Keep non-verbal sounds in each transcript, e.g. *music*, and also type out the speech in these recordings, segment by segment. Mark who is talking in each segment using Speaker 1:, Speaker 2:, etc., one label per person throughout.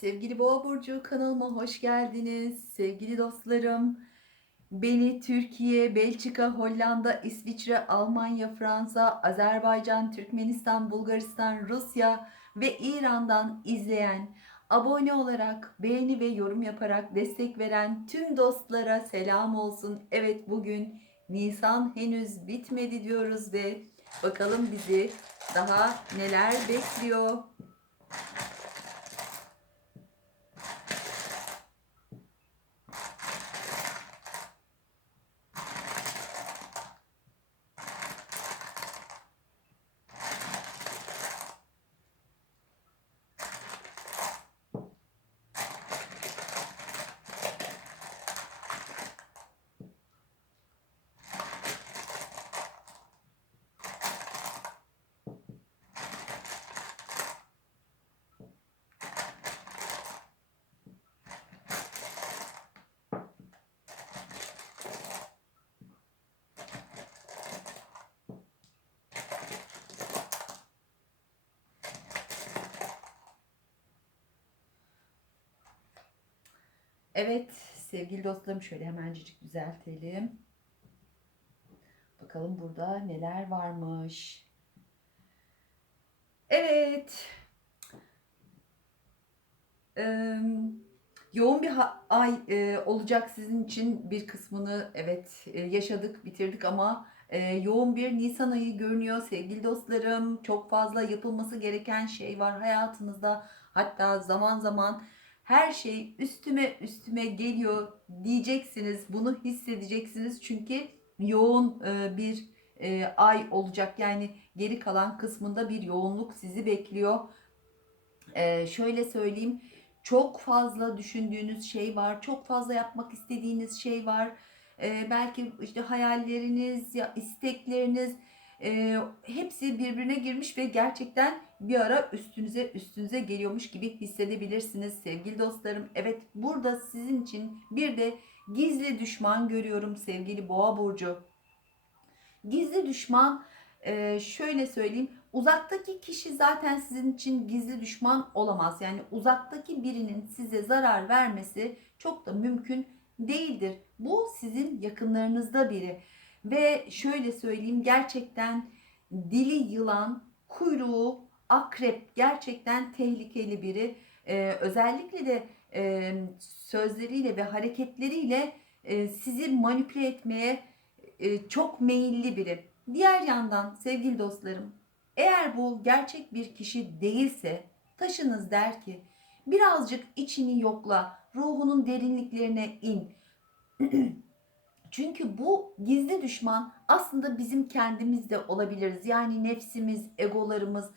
Speaker 1: Sevgili Boğa Burcu kanalıma hoş geldiniz. Sevgili dostlarım, beni Türkiye, Belçika, Hollanda, İsviçre, Almanya, Fransa, Azerbaycan, Türkmenistan, Bulgaristan, Rusya ve İran'dan izleyen, abone olarak, beğeni ve yorum yaparak destek veren tüm dostlara selam olsun. Evet bugün Nisan henüz bitmedi diyoruz ve bakalım bizi daha neler bekliyor. Evet sevgili dostlarım şöyle hemencik düzeltelim. Bakalım burada neler varmış. Evet. Eee, yoğun bir ay e, olacak sizin için bir kısmını evet e, yaşadık bitirdik ama e, yoğun bir Nisan ayı görünüyor sevgili dostlarım. Çok fazla yapılması gereken şey var hayatınızda. Hatta zaman zaman her şey üstüme üstüme geliyor diyeceksiniz. Bunu hissedeceksiniz çünkü yoğun e, bir e, ay olacak. Yani geri kalan kısmında bir yoğunluk sizi bekliyor. E, şöyle söyleyeyim. Çok fazla düşündüğünüz şey var. Çok fazla yapmak istediğiniz şey var. Belki işte hayalleriniz ya istekleriniz hepsi birbirine girmiş ve gerçekten bir ara üstünüze üstünüze geliyormuş gibi hissedebilirsiniz sevgili dostlarım. Evet burada sizin için bir de gizli düşman görüyorum sevgili boğa burcu. Gizli düşman e, şöyle söyleyeyim uzaktaki kişi zaten sizin için gizli düşman olamaz. Yani uzaktaki birinin size zarar vermesi çok da mümkün değildir. Bu sizin yakınlarınızda biri. Ve şöyle söyleyeyim gerçekten dili yılan, kuyruğu akrep gerçekten tehlikeli biri. Ee, özellikle de e, sözleriyle ve hareketleriyle e, sizi manipüle etmeye e, çok meyilli biri. Diğer yandan sevgili dostlarım eğer bu gerçek bir kişi değilse taşınız der ki birazcık içini yokla, ruhunun derinliklerine in. *clears throat* Çünkü bu gizli düşman aslında bizim kendimiz de olabiliriz. Yani nefsimiz, egolarımız,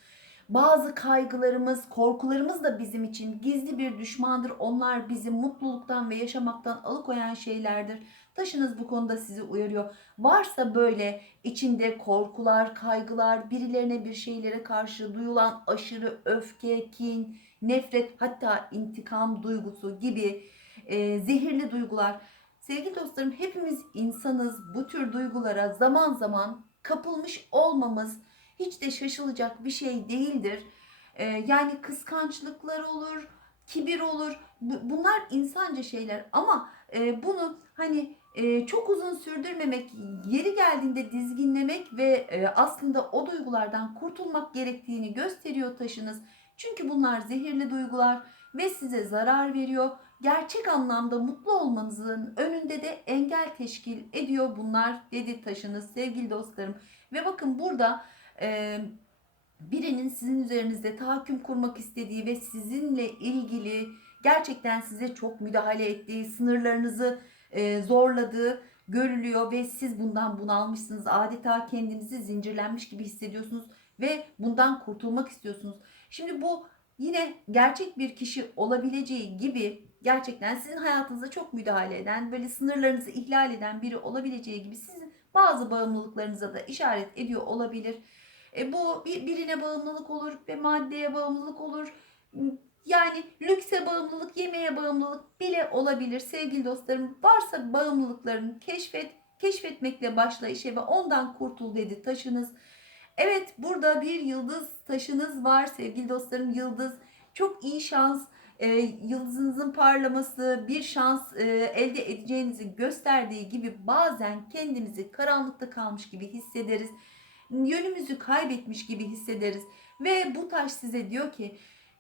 Speaker 1: bazı kaygılarımız, korkularımız da bizim için gizli bir düşmandır. Onlar bizi mutluluktan ve yaşamaktan alıkoyan şeylerdir. Taşınız bu konuda sizi uyarıyor. Varsa böyle içinde korkular, kaygılar, birilerine bir şeylere karşı duyulan aşırı öfke, kin, nefret hatta intikam duygusu gibi e, zehirli duygular. Sevgili dostlarım hepimiz insanız. Bu tür duygulara zaman zaman kapılmış olmamız hiç de şaşılacak bir şey değildir. Ee, yani kıskançlıklar olur, kibir olur. Bu- Bunlar insanca şeyler ama e, bunu hani e, çok uzun sürdürmemek, yeri geldiğinde dizginlemek ve e, aslında o duygulardan kurtulmak gerektiğini gösteriyor taşınız. Çünkü bunlar zehirli duygular ve size zarar veriyor. Gerçek anlamda mutlu olmanızın önünde de engel teşkil ediyor bunlar dedi taşınız sevgili dostlarım. Ve bakın burada e, birinin sizin üzerinizde tahakküm kurmak istediği ve sizinle ilgili gerçekten size çok müdahale ettiği, sınırlarınızı e, zorladığı görülüyor ve siz bundan bunalmışsınız. Adeta kendinizi zincirlenmiş gibi hissediyorsunuz ve bundan kurtulmak istiyorsunuz. Şimdi bu yine gerçek bir kişi olabileceği gibi gerçekten sizin hayatınıza çok müdahale eden, böyle sınırlarınızı ihlal eden biri olabileceği gibi sizin bazı bağımlılıklarınıza da işaret ediyor olabilir. E, bu bir, birine bağımlılık olur ve maddeye bağımlılık olur. Yani lükse bağımlılık, yemeğe bağımlılık bile olabilir sevgili dostlarım. Varsa bağımlılıklarını keşfet, keşfetmekle başla işe ve ondan kurtul dedi taşınız. Evet burada bir yıldız taşınız var sevgili dostlarım. Yıldız çok iyi şans, e, yıldızınızın parlaması, bir şans e, elde edeceğinizi gösterdiği gibi bazen kendimizi karanlıkta kalmış gibi hissederiz. Yönümüzü kaybetmiş gibi hissederiz. Ve bu taş size diyor ki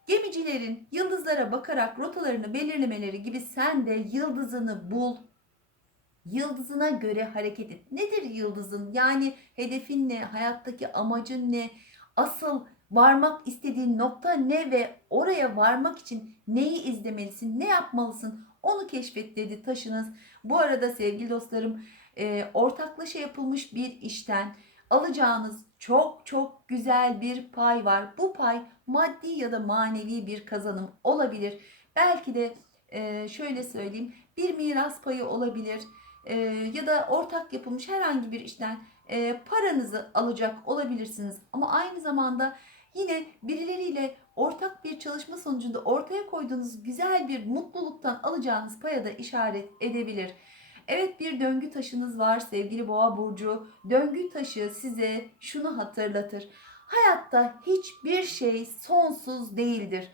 Speaker 1: gemicilerin yıldızlara bakarak rotalarını belirlemeleri gibi sen de yıldızını bul. Yıldızına göre hareket et. Nedir yıldızın? Yani hedefin ne? Hayattaki amacın ne? Asıl varmak istediğin nokta ne ve oraya varmak için neyi izlemelisin, ne yapmalısın onu keşfet dedi taşınız. Bu arada sevgili dostlarım ortaklaşa yapılmış bir işten alacağınız çok çok güzel bir pay var. Bu pay maddi ya da manevi bir kazanım olabilir. Belki de e, şöyle söyleyeyim bir miras payı olabilir e, ya da ortak yapılmış herhangi bir işten e, paranızı alacak olabilirsiniz. Ama aynı zamanda yine birileriyle ortak bir çalışma sonucunda ortaya koyduğunuz güzel bir mutluluktan alacağınız paya da işaret edebilir. Evet bir döngü taşınız var sevgili boğa burcu. Döngü taşı size şunu hatırlatır. Hayatta hiçbir şey sonsuz değildir.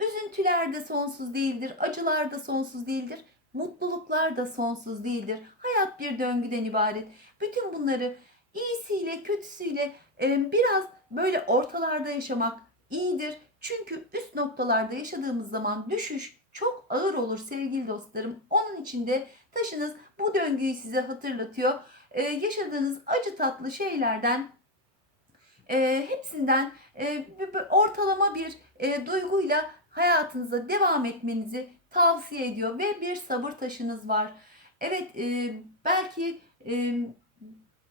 Speaker 1: Üzüntüler de sonsuz değildir, acılar da sonsuz değildir, mutluluklar da sonsuz değildir. Hayat bir döngüden ibaret. Bütün bunları iyisiyle kötüsüyle e, biraz böyle ortalarda yaşamak iyidir. Çünkü üst noktalarda yaşadığımız zaman düşüş çok ağır olur sevgili dostlarım. Onun için de taşınız bu döngüyü size hatırlatıyor. Ee, yaşadığınız acı tatlı şeylerden e, hepsinden e, ortalama bir e, duyguyla hayatınıza devam etmenizi tavsiye ediyor ve bir sabır taşınız var. Evet e, belki e,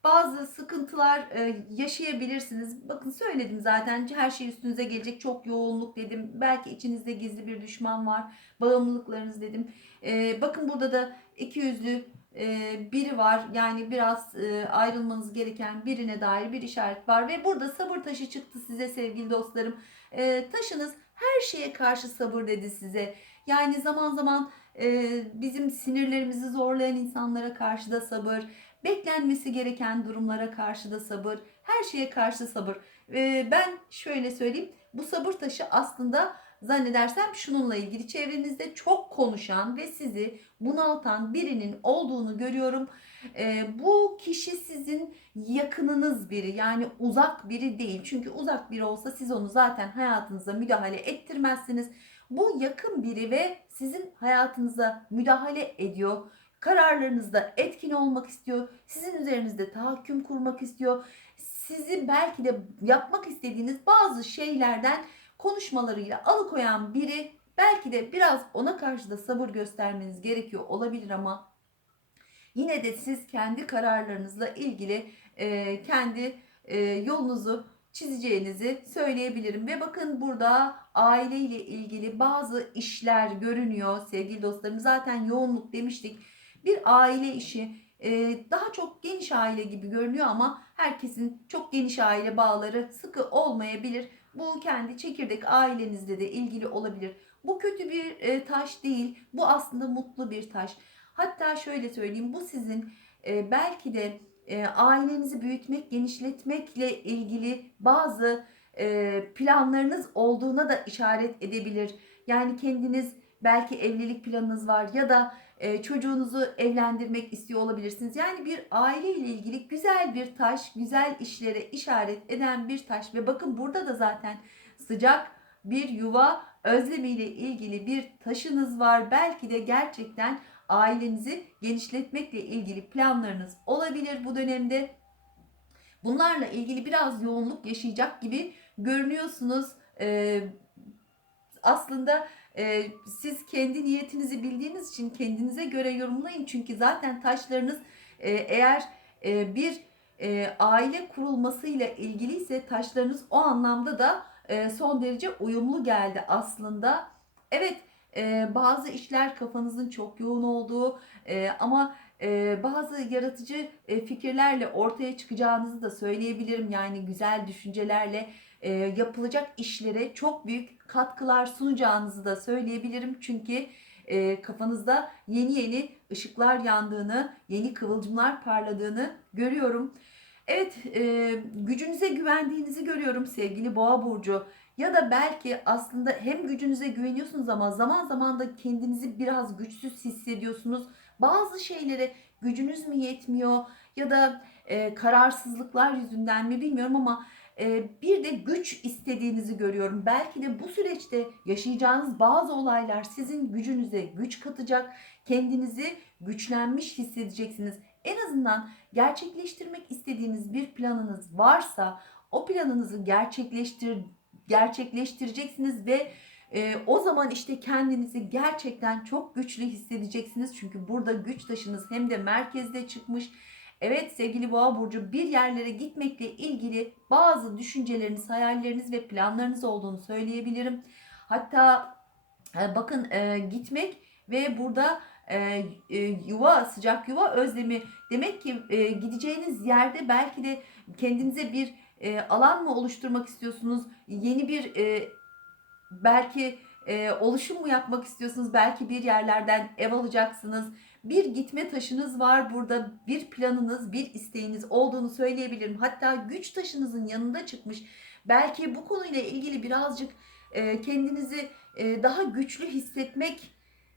Speaker 1: bazı sıkıntılar e, yaşayabilirsiniz. Bakın söyledim zaten her şey üstünüze gelecek çok yoğunluk dedim. Belki içinizde gizli bir düşman var. Bağımlılıklarınız dedim. E, bakın burada da iki yüzlü e, biri var. Yani biraz e, ayrılmanız gereken birine dair bir işaret var. Ve burada sabır taşı çıktı size sevgili dostlarım. E, taşınız her şeye karşı sabır dedi size. Yani zaman zaman bizim sinirlerimizi zorlayan insanlara karşı da sabır. Beklenmesi gereken durumlara karşı da sabır. Her şeye karşı sabır. E, ben şöyle söyleyeyim. Bu sabır taşı aslında zannedersem şununla ilgili çevrenizde çok konuşan ve sizi bunaltan birinin olduğunu görüyorum. Ee, bu kişi sizin yakınınız biri yani uzak biri değil. Çünkü uzak biri olsa siz onu zaten hayatınıza müdahale ettirmezsiniz. Bu yakın biri ve sizin hayatınıza müdahale ediyor. Kararlarınızda etkin olmak istiyor. Sizin üzerinizde tahakküm kurmak istiyor. Sizi belki de yapmak istediğiniz bazı şeylerden konuşmalarıyla alıkoyan biri belki de biraz ona karşı da sabır göstermeniz gerekiyor olabilir ama yine de siz kendi kararlarınızla ilgili e, kendi e, yolunuzu çizeceğinizi söyleyebilirim. Ve bakın burada aile ile ilgili bazı işler görünüyor sevgili dostlarım. Zaten yoğunluk demiştik. Bir aile işi e, daha çok geniş aile gibi görünüyor ama herkesin çok geniş aile bağları sıkı olmayabilir. Bu kendi çekirdek ailenizle de ilgili olabilir. Bu kötü bir e, taş değil. Bu aslında mutlu bir taş. Hatta şöyle söyleyeyim. Bu sizin e, belki de e, ailenizi büyütmek, genişletmekle ilgili bazı planlarınız olduğuna da işaret edebilir. Yani kendiniz belki evlilik planınız var ya da e, çocuğunuzu evlendirmek istiyor olabilirsiniz. Yani bir aile ile ilgili güzel bir taş, güzel işlere işaret eden bir taş ve bakın burada da zaten sıcak bir yuva özlemiyle ilgili bir taşınız var. Belki de gerçekten ailenizi genişletmekle ilgili planlarınız olabilir bu dönemde. Bunlarla ilgili biraz yoğunluk yaşayacak gibi görünüyorsunuz. Ee, aslında e, siz kendi niyetinizi bildiğiniz için kendinize göre yorumlayın. Çünkü zaten taşlarınız e, eğer e, bir e, aile kurulmasıyla ilgiliyse taşlarınız o anlamda da e, son derece uyumlu geldi aslında. Evet e, bazı işler kafanızın çok yoğun olduğu ama bazı yaratıcı fikirlerle ortaya çıkacağınızı da söyleyebilirim. Yani güzel düşüncelerle e, yapılacak işlere çok büyük katkılar sunacağınızı da söyleyebilirim. Çünkü e, kafanızda yeni yeni ışıklar yandığını, yeni kıvılcımlar parladığını görüyorum. Evet, e, gücünüze güvendiğinizi görüyorum sevgili Boğa burcu. Ya da belki aslında hem gücünüze güveniyorsunuz ama zaman zaman da kendinizi biraz güçsüz hissediyorsunuz. Bazı şeylere gücünüz mü yetmiyor ya da e, kararsızlıklar yüzünden mi bilmiyorum ama bir de güç istediğinizi görüyorum. Belki de bu süreçte yaşayacağınız bazı olaylar sizin gücünüze güç katacak. Kendinizi güçlenmiş hissedeceksiniz. En azından gerçekleştirmek istediğiniz bir planınız varsa o planınızı gerçekleştir gerçekleştireceksiniz ve e, o zaman işte kendinizi gerçekten çok güçlü hissedeceksiniz. Çünkü burada güç taşınız hem de merkezde çıkmış. Evet sevgili Boğa burcu bir yerlere gitmekle ilgili bazı düşünceleriniz, hayalleriniz ve planlarınız olduğunu söyleyebilirim. Hatta e, bakın e, gitmek ve burada e, yuva sıcak yuva özlemi demek ki gideceğiniz yerde belki de kendinize bir alan mı oluşturmak istiyorsunuz? Yeni bir belki oluşum mu yapmak istiyorsunuz? Belki bir yerlerden ev alacaksınız. Bir gitme taşınız var burada. Bir planınız, bir isteğiniz olduğunu söyleyebilirim. Hatta güç taşınızın yanında çıkmış. Belki bu konuyla ilgili birazcık e, kendinizi e, daha güçlü hissetmek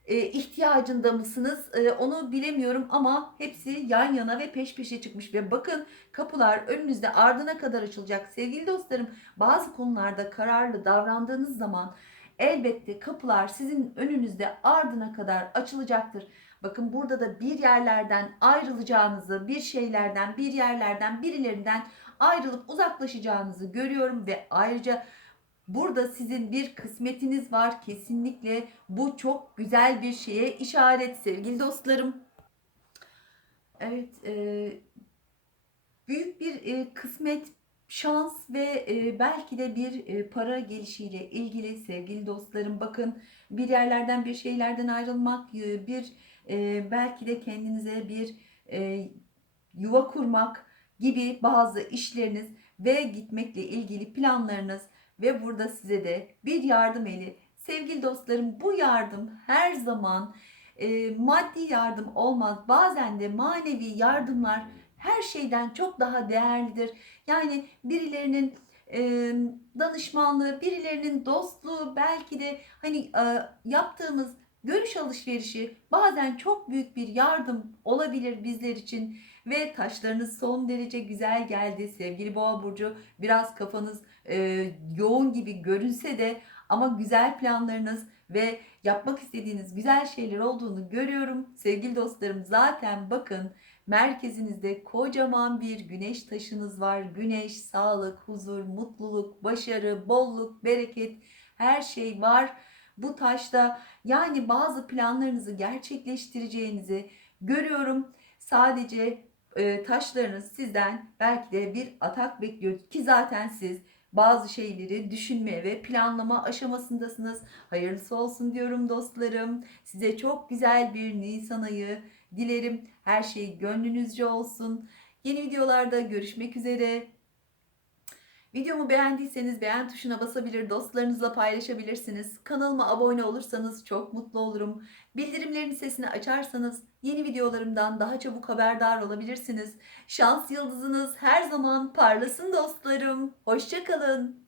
Speaker 1: e, ihtiyacında mısınız? E, onu bilemiyorum ama hepsi yan yana ve peş peşe çıkmış ve bakın kapılar önünüzde ardına kadar açılacak. Sevgili dostlarım bazı konularda kararlı davrandığınız zaman elbette kapılar sizin önünüzde ardına kadar açılacaktır. Bakın burada da bir yerlerden ayrılacağınızı, bir şeylerden, bir yerlerden, birilerinden ayrılıp uzaklaşacağınızı görüyorum ve ayrıca Burada sizin bir kısmetiniz var. Kesinlikle bu çok güzel bir şeye işaret sevgili dostlarım. Evet, e, büyük bir e, kısmet, şans ve e, belki de bir para gelişiyle ilgili sevgili dostlarım. Bakın bir yerlerden bir şeylerden ayrılmak, bir e, belki de kendinize bir e, yuva kurmak gibi bazı işleriniz ve gitmekle ilgili planlarınız ve burada size de bir yardım eli. Sevgili dostlarım bu yardım her zaman e, maddi yardım olmaz. Bazen de manevi yardımlar her şeyden çok daha değerlidir. Yani birilerinin e, danışmanlığı, birilerinin dostluğu, belki de hani e, yaptığımız görüş alışverişi bazen çok büyük bir yardım olabilir bizler için. Ve taşlarınız son derece güzel geldi sevgili boğa burcu. Biraz kafanız e, yoğun gibi görünse de ama güzel planlarınız ve yapmak istediğiniz güzel şeyler olduğunu görüyorum. Sevgili dostlarım zaten bakın merkezinizde kocaman bir güneş taşınız var. Güneş sağlık huzur mutluluk başarı bolluk bereket her şey var bu taşta yani bazı planlarınızı gerçekleştireceğinizi görüyorum. Sadece e, taşlarınız sizden belki de bir atak bekliyor ki zaten siz bazı şeyleri düşünme ve planlama aşamasındasınız. Hayırlısı olsun diyorum dostlarım. Size çok güzel bir Nisan ayı dilerim. Her şey gönlünüzce olsun. Yeni videolarda görüşmek üzere. Videomu beğendiyseniz beğen tuşuna basabilir, dostlarınızla paylaşabilirsiniz. Kanalıma abone olursanız çok mutlu olurum. Bildirimlerin sesini açarsanız yeni videolarımdan daha çabuk haberdar olabilirsiniz. Şans yıldızınız her zaman parlasın dostlarım. Hoşçakalın.